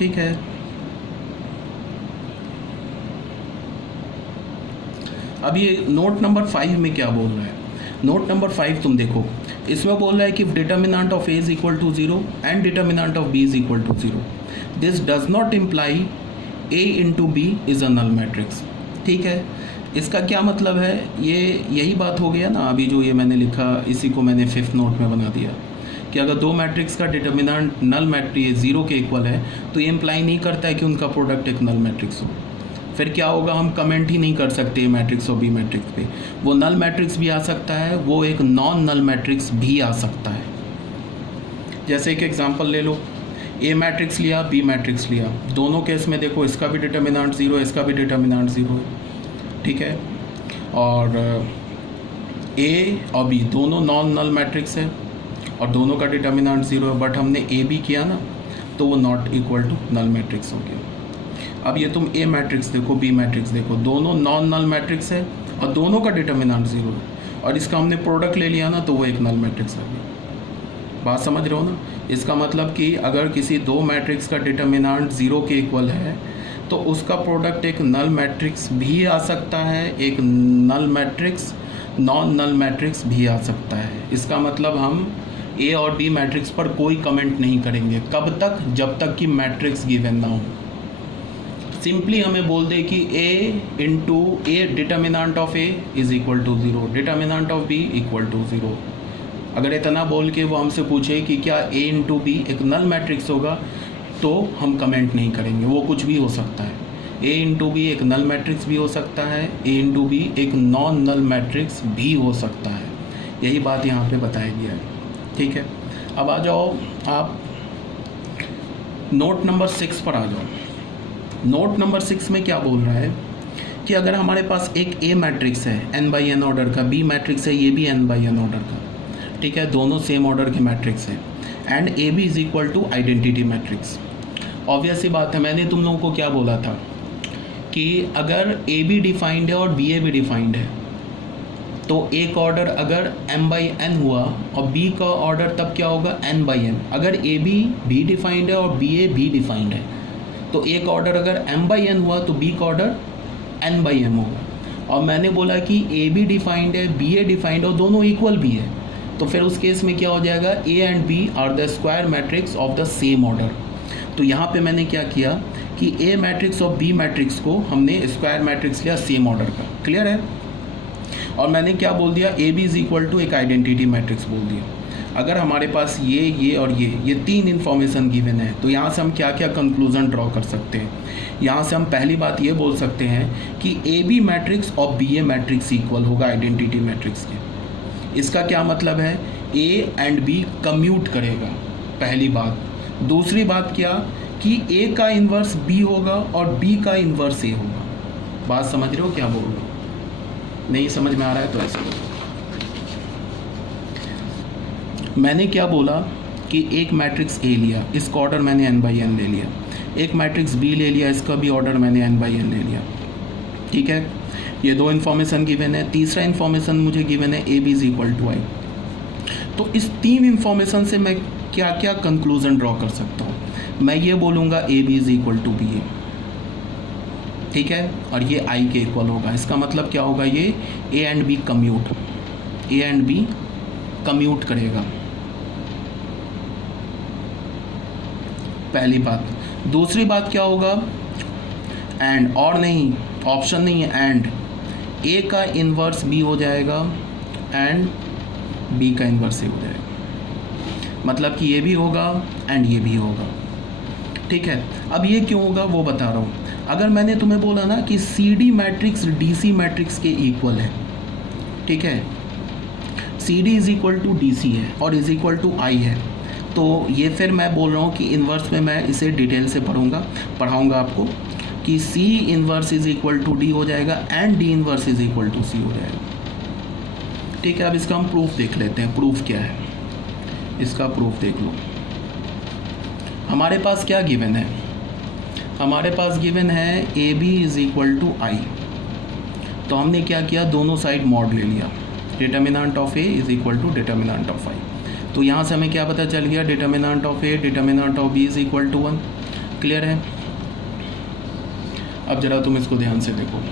ठीक है। अब ये नोट नंबर 5 में क्या बोल रहा है? नोट नंबर 5 तुम देखो, इसमें बोल रहा है कि determinant of A is equal to 0 and determinant of B is equal to 0, this does not imply A into B is a null matrix. ठीक है, इसका क्या मतलब है? ये यही बात हो गया ना, अभी जो ये मैंने लिखा इसी को मैंने 5th नोट में बना दिया कि अगर दो मैट्रिक्स का डिटर्मिनेंट नल मैट्रिक्स 0 के इक्वल है तो ये इम्प्लाई नहीं करता है कि उनका प्रोडक्ट एक नल मैट्रिक्स हो। फिर क्या होगा, हम कमेंट ही नहीं कर सकते ए मैट्रिक्स और बी मैट्रिक्स पे। वो नल मैट्रिक्स भी आ सकता है, वो एक नॉन नल मैट्रिक्स भी आ सकता है। जैसे एक एग्जांपल ले लो, ए मैट्रिक्स लिया, बी मैट्रिक्स लिया, दोनों केस में देखो इसका भी डिटर्मिनेंट 0 है, इसका भी डिटर्मिनेंट 0 है। ठीक है, और ए और बी दोनों नॉन नल मैट्रिक्स है और दोनों का डिटर्मिनेंट 0 है, बट हमने ए बी किया ना तो वो not equal to null matrix हो गया। अब ये तुम ए मैट्रिक्स देखो, बी मैट्रिक्स देखो, दोनों नॉन नल मैट्रिक्स है और दोनों का डिटर्मिनेंट 0 है, और इसका हमने प्रोडक्ट ले लिया ना तो वो एक नल मैट्रिक्स आ गया। बात समझ रहे हो ना? इसका मतलब कि अगर किसी दो मैट्रिक्स का डिटर्मिनेंट 0 के इक्वल है तो उसका प्रोडक्ट एक नल मैट्रिक्स भी आ सकता है, एक null matrix non null matrix भी आ सकता है। इसका मतलब हम ए और बी मैट्रिक्स पर कोई कमेंट नहीं करेंगे। कब तक? जब तक कि मैट्रिक्स गिवन ना हो। सिंपली हमें बोल दे कि A into A determinant of A is equal to 0, determinant of B equal to 0। अगर इतना बोल के वो हमसे पूछे कि क्या ए इंटू बी एक नल मैट्रिक्स होगा तो हम कमेंट नहीं करेंगे, वो कुछ भी हो सकता है। ए इंटू बी एक नल मैट्रिक्स भी हो सकता है, ए इंटू बी एक नॉन नल मैट्रिक्स भी हो सकता है। यही बात यहाँ पे बताया गया है। ठीक है, अब आ जाओ आप नोट नंबर 6 पर आ जाओ। नोट नंबर 6 में क्या बोल रहा है कि अगर हमारे पास एक ए मैट्रिक्स है n/n ऑर्डर का, बी मैट्रिक्स है ये भी n/n ऑर्डर का, ठीक है, दोनों सेम ऑर्डर के मैट्रिक्स हैं, and A B is equal to identity matrix. Obvious सी बात है, मैंने तुम लोगों को क्या बोला था कि अगर ए बी डिफाइंड है और बी ए भी डिफाइंड है तो एक ऑर्डर अगर m/n हुआ और b का ऑर्डर तब क्या होगा n/n। अगर ए बी भी डिफाइंड है और बी ए भी डिफाइंड है तो एक ऑर्डर अगर m/n हुआ तो b का ऑर्डर n/m होगा। और मैंने बोला कि ए बी डिफाइंड है, बी ए डिफाइंड है और दोनों इक्वल भी है, तो फिर उस केस में क्या हो जाएगा, A and B are the square matrix of the same order. तो यहाँ पे मैंने क्या किया कि ए मैट्रिक्स और बी मैट्रिक्स को हमने स्क्वायर मैट्रिक्स लिया सेम ऑर्डर का। क्लियर है? और मैंने क्या बोल दिया, A B is equal to एक आइडेंटिटी मैट्रिक्स बोल दिया। अगर हमारे पास ये और ये तीन इन्फॉर्मेशन गिवन है तो यहाँ से हम क्या क्या कंक्लूजन ड्रॉ कर सकते हैं। यहाँ से हम पहली बात ये बोल सकते हैं कि ए बी मैट्रिक्स और बी ए मैट्रिक्स इक्वल होगा आइडेंटिटी मैट्रिक्स के। इसका क्या मतलब है, ए एंड बी कम्यूट करेगा, पहली बात। दूसरी बात क्या कि ए का इन्वर्स बी होगा और बी का इन्वर्स ए होगा। बात समझ रहे हो क्या बोल रहे हो? नहीं समझ में आ रहा है तो ऐसे बोलो। मैंने क्या बोला कि एक मैट्रिक्स ए लिया, इसका ऑर्डर मैंने n/n ले लिया, एक मैट्रिक्स बी ले लिया, इसका भी ऑर्डर मैंने n/n ले लिया। ठीक है, ये दो इन्फॉर्मेशन गिवन है। तीसरा इन्फॉर्मेशन मुझे गिवन है A B is equal to I. तो इस तीन इन्फॉर्मेशन से मैं क्या क्या कंक्लूजन ड्रॉ कर सकता हूँ? मैं ये बोलूँगा A B is equal to B A, ठीक है, और ये आई के इक्वल होगा। इसका मतलब क्या होगा, ये A and B commute, A and B commute करेगा, पहली बात। दूसरी बात क्या होगा, एंड, और नहीं, ऑप्शन नहीं है, एंड ए का इन्वर्स बी हो जाएगा एंड बी का इन्वर्स ए हो जाएगा। मतलब कि ये भी होगा एंड ये भी होगा। ठीक है, अब ये क्यों होगा वो बता रहा हूँ। अगर मैंने तुम्हें बोला ना कि C D matrix D C matrix के इक्वल है, ठीक है, C D is equal to D C है और इज इक्वल टू आई है, तो ये फिर मैं बोल रहा हूँ कि इन्वर्स में मैं इसे डिटेल से पढ़ाऊँगा आपको कि C inverse is equal to D हो जाएगा and D inverse is equal to C हो जाएगा। ठीक है, अब इसका हम प्रूफ देख लेते हैं। प्रूफ क्या है इसका, प्रूफ देख लो। हमारे पास क्या गिवन है, हमारे पास गिवन है A B is equal to I. तो हमने क्या किया, दोनों साइड मॉड ले लिया, determinant of A is equal to determinant of I. तो यहाँ से हमें क्या पता चल गया, determinant of A determinant of B is equal to 1। Clear है? अब ज़रा तुम इसको ध्यान से देखो।